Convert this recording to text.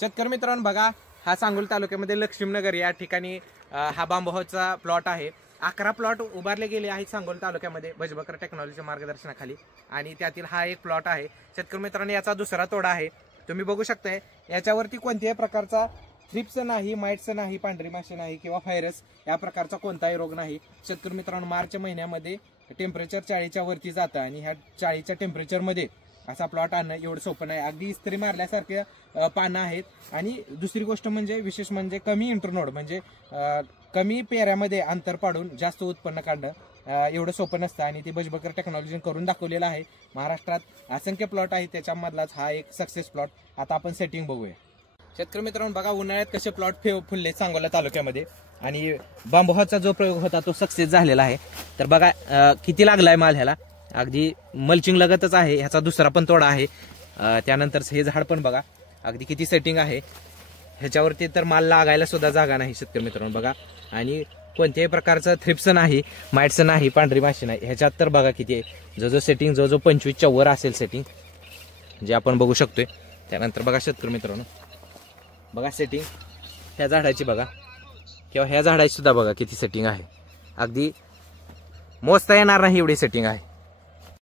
शेतकरी मित्रांनो बघा, हा सांगोला तालुक्यामध्ये लक्ष्मीनगर या ठिकाणी हा बांबूचा प्लॉट आहे। 11 प्लॉट उभारले गेले आहेत सांगोला तालुक्यामध्ये भजबकर टेक्नॉलॉजीच्या मार्गदर्शनाखाली आणि त्यातील हा एक प्लॉट आहे। शेतकरी मित्रांनो याचा दुसरा तोडा आहे। तुम्ही बघू शकताय याच्यावरती कोणत्याही प्रकारचा थ्रिप्स नाही, माइट्स नाही, पांढरी माशी नाही किंवा व्हायरस या प्रकारचा कोणताही रोग नाही। शेतकरी मित्रांनो मार्च महिन्यामध्ये टेम्परेचर 40च्या वरती जातं आणि ह्या 40च्या टेम्परेचर मध्ये असा प्लॉट आणणं एवढं सोपं नाही। अगदी इस्त्री मारल्यासारखे पानं आहेत आणि दुसरी गोष्ट म्हणजे विशेष म्हणजे कमी इंटरनोड म्हणजे कमी पेऱ्यामध्ये अंतर पाडून जास्त उत्पन्न काढणं एवढं सोपं नसतं आणि ते भजबकर टेक्नॉलॉजी करून दाखवलेलं आहे। महाराष्ट्रात असंख्य प्लॉट आहे, त्याच्यामधलाच हा एक सक्सेस प्लॉट। आता आपण सेटिंग बघूया। शेतकरी मित्रांनो बघा, उन्हाळ्यात कसे प्लॉट फुलले सांगोला तालुक्यामध्ये आणि बांबूचा जो प्रयोग होता तो सक्सेस झालेला आहे। तर बघा किती लागलाय माल ह्याला, अगदी मल्चिंग लगतच आहे। ह्याचा दुसरा पण तोडा आहे। त्यानंतर हे झाड पण बघा अगदी किती सेटिंग आहे, ह्याच्यावरती तर माल लागायला सुद्धा जागा नाही शेतकरी मित्रांनो बघा। आणि कोणत्याही प्रकारचं थ्रिप्स नाही, माइट्स नाही, पांढरी माशी नाही, ह्याच्यात तर बघा किती आहे। जो सेटिंग जो 25च्या वर असेल सेटिंग जे आपण बघू शकतोय। त्यानंतर बघा शेतकरी मित्रांनो बघा सेटिंग ह्या झाडाची बघा किंवा ह्या झाडाची सुद्धा बघा किती सेटिंग आहे, अगदी मोजता येणार नाही एवढी सेटिंग आहे।